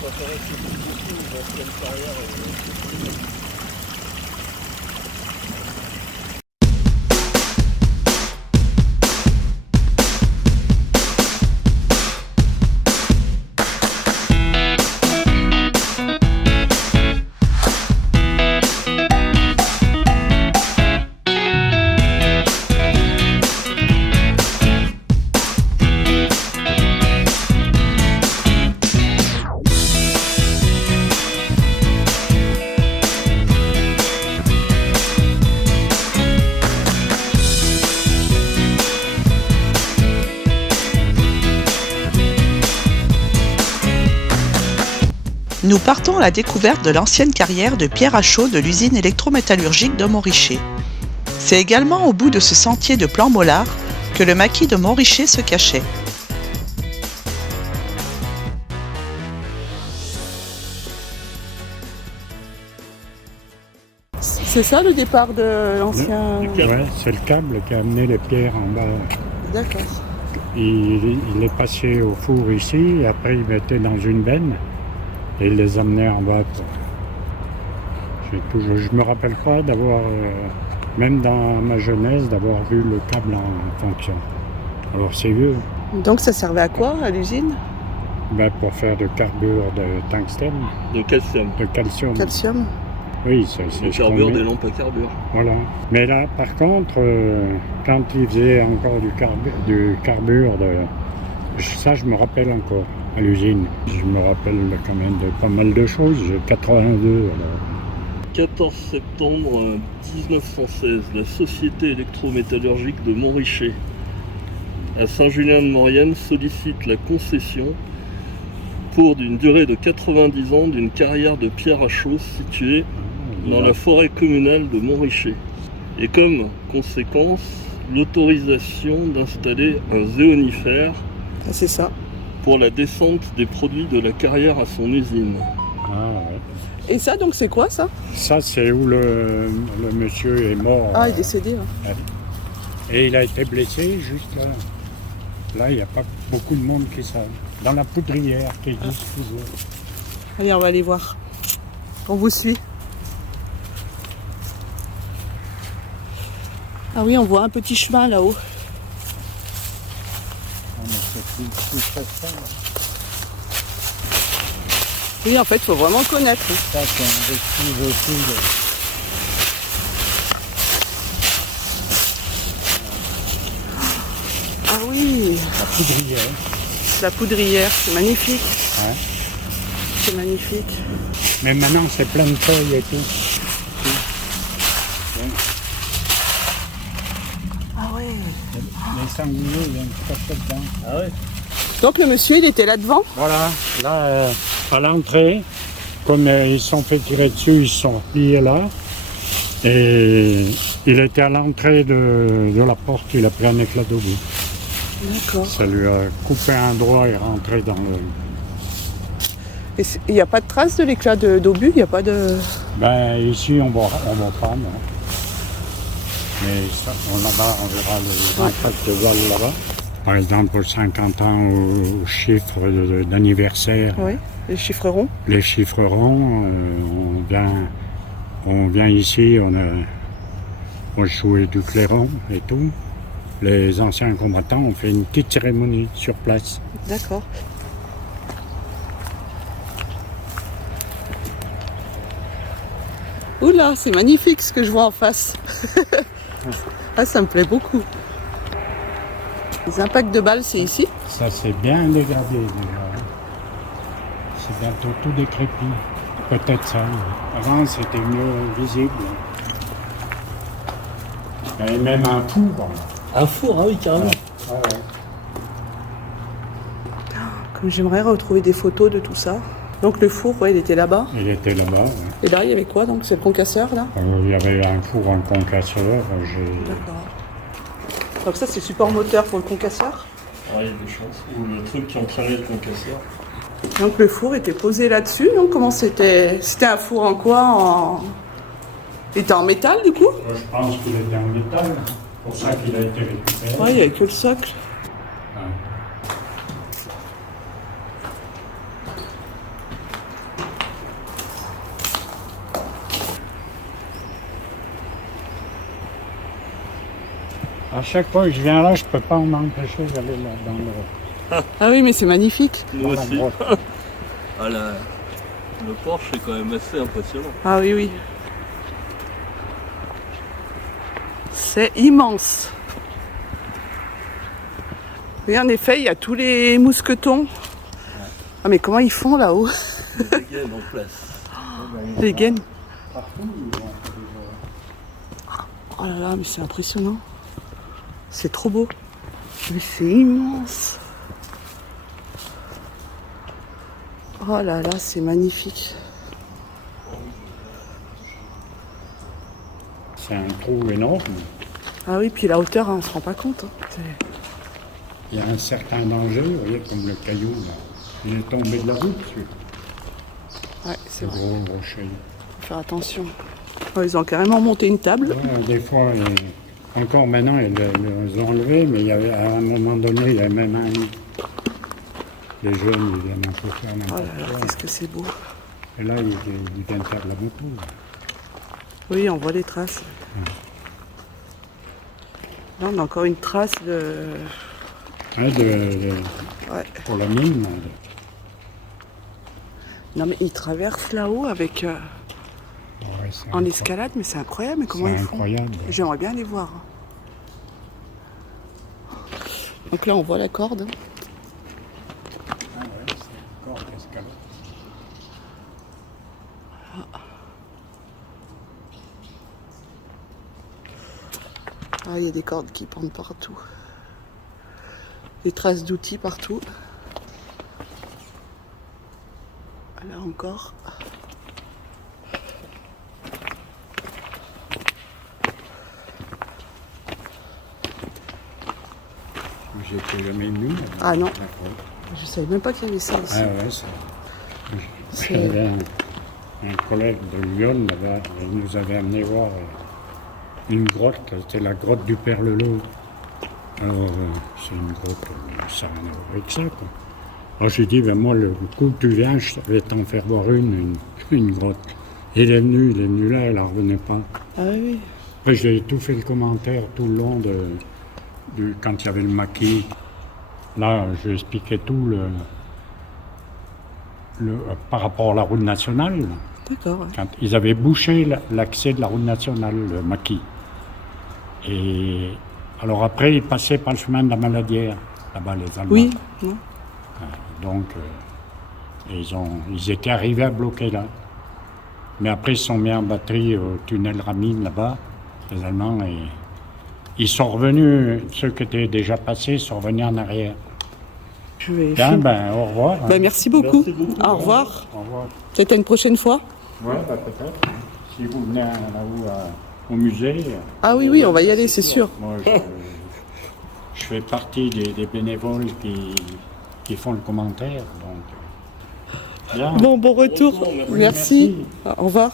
s'intéresse beaucoup aux anciennes carrières. Nous partons à la découverte de l'ancienne carrière de pierre à chaux de l'usine électrométallurgique de Montricher. C'est également au bout de ce sentier de Plan-Mollard que le maquis de Montricher se cachait. C'est ça le départ de l'ancien... Oui, c'est le câble qui a amené les pierres en bas. D'accord. Il est passé au four ici, et après il mettait dans une benne et il les amenait en bas. Je me rappelle pas d'avoir, même dans ma jeunesse, d'avoir vu le câble en fonction. Alors c'est vieux. Donc ça servait à quoi à l'usine? Pour faire de carbure de tungstène, De calcium. de calcium. Calcium. Oui, c'est Le ce qu'on carbure, met. des lampes à carbure. Voilà. Mais là, par contre, quand ils faisaient encore du carbure, ça je me rappelle encore à l'usine. Je me rappelle quand même de pas mal de choses. J'ai 82 alors. 14 septembre 1916, la Société électrométallurgique de Montricher à Saint-Julien-de-Maurienne sollicite la concession pour d'une durée de 90 ans d'une carrière de pierre à chaux située dans la forêt communale de Montricher. Et comme conséquence, l'autorisation d'installer un zéonifère Ah, c'est ça. pour la descente des produits de la carrière à son usine. Ah, ouais. Et ça, donc c'est quoi ça? Ça, c'est où le monsieur est mort. Ah, il est décédé. Hein. Et il a été blessé jusqu'à... Là, il n'y a pas beaucoup de monde qui savent. Dans la poudrière qui existe toujours. Allez, on va aller voir. On vous suit. Ah oui, on voit un petit chemin là-haut. Ah, mais c'est plus facile. Oui, en fait, il faut vraiment le connaître. Hein. Ça, c'est un vestige aussi de... Ah oui, la poudrière. la poudrière, c'est magnifique. Ouais. C'est magnifique. Mais maintenant, c'est plein de feuilles et tout. Ah ouais. Les sangliers viennent se cacher dedans. Ah ouais. Donc le monsieur, il était là devant? Voilà, là, à l'entrée, comme ils se sont fait tirer dessus, ils se sont pliés là. Et il était à l'entrée de la porte, il a pris un éclat d'obus. D'accord. Ça lui a coupé un doigt et rentré dans le... Et il n'y a pas de trace de l'éclat d'obus? Il n'y a pas de... Ici, on va pas, non. Mais ça, là-bas, on verra les impacts de vol là-bas. Par exemple, pour 50 ans au chiffre d'anniversaire, Oui, les chiffres ronds. les chiffres ronds, on vient ici, on jouait du clairon et tout. Les anciens combattants ont fait une petite cérémonie sur place. D'accord. Oula, c'est magnifique ce que je vois en face. Ah, ça me plaît beaucoup. Les impacts de balles, c'est ici? Ça s'est bien dégradé déjà. C'est bientôt tout décrépit. Peut-être ça. Avant, c'était mieux visible. Il y avait même un four. Un four, ah oui, carrément. Ah ouais. Comme j'aimerais retrouver des photos de tout ça. Donc le four, ouais, il était là-bas. Il était là-bas. Ouais. Et là, il y avait quoi? Donc c'est le concasseur, là? Il y avait un four, un concasseur. D'accord. Donc ça, c'est le support moteur pour le concasseur. Ah, il y a des chances. Ou le truc qui entraînait le concasseur. Donc le four était posé là-dessus. Donc comment c'était? C'était un four en quoi? Il était en métal, du coup? Je pense qu'il était en métal. C'est pour ça qu'il a été récupéré. Ouais, il n'y avait que le socle. Ouais. À chaque fois que je viens là, je peux pas m'empêcher d'aller là dans le. Ah oui, mais c'est magnifique. Nous dans la aussi. grotte. Ah, le porche est quand même assez impressionnant. Ah oui, oui. C'est immense. Et en effet, il y a tous les mousquetons. Ah mais comment ils font là-haut? Des gaines en place. Les gaines. Partout, ils vont Oh là là, mais c'est impressionnant. C'est trop beau. Mais c'est immense. Oh là là, c'est magnifique. C'est un trou énorme. Ah oui, puis la hauteur, hein, on se rend pas compte. Hein. Il y a un certain danger, vous voyez, comme le caillou là. Il est tombé de la route, celui-là. Ouais, c'est Le vrai. gros rocher. Faut faire attention. Oh, ils ont carrément monté une table. Ouais, des fois, encore maintenant, ils les ont enlevés, mais il y avait, à un moment donné, il y avait même un lit. Les jeunes, ils viennent un peu faire Oh là n'importe là, quoi. qu'est-ce que c'est beau. Et là, ils viennent faire de la moto. Oui, on voit les traces. Là, on a encore une trace de... Hein, Ouais. pour la mine. Là, Non mais ils traversent là-haut avec... ouais, c'est en escalade, mais c'est incroyable. Mais comment C'est ils font? incroyable. J'aimerais bien les voir. Donc là, on voit la corde. Ah ouais, c'est encore escalade. Ah, il y a des cordes qui pendent partout. Des traces d'outils partout. Là encore. J'étais jamais venu. Ah non, D'accord. je savais même pas qu'il y avait ça aussi. Ah ouais, C'est- j'avais un collègue de Lyon là-bas, il nous avait amené voir une grotte, c'était la grotte du Père Lelot. Alors, c'est une grotte, ça n'a rien à voir avec ça, quoi. Alors j'ai dit, ben moi, le coup que tu viens, je vais t'en faire voir une grotte. Et il est venu là, elle ne revenait pas. Ah oui. Après, j'ai tout fait le commentaire tout le long quand il y avait le maquis. Là, je expliquais tout par rapport à la route nationale. D'accord. Ouais. Quand ils avaient bouché l'accès de la route nationale, le maquis. Et alors après, ils passaient par le chemin de la Maladière, là-bas, les Allemands. Oui. Non. Donc, ils étaient arrivés à bloquer là. Mais après, ils se sont mis en batterie au tunnel Ramine, là-bas, les Allemands, et ils sont revenus, ceux qui étaient déjà passés, sont revenus en arrière. Je vais... Bien, ben, au revoir. Hein. Ben, merci beaucoup. Merci beaucoup. Au revoir. Au revoir. Peut-être à une prochaine fois. Ouais, peut-être. Si vous venez là-haut au musée. Ah oui, oui, on va y aller, c'est sûr. Moi, je fais partie des bénévoles qui font le commentaire. Donc, bien. Bon retour. Bon retour, Merci. merci. Au revoir.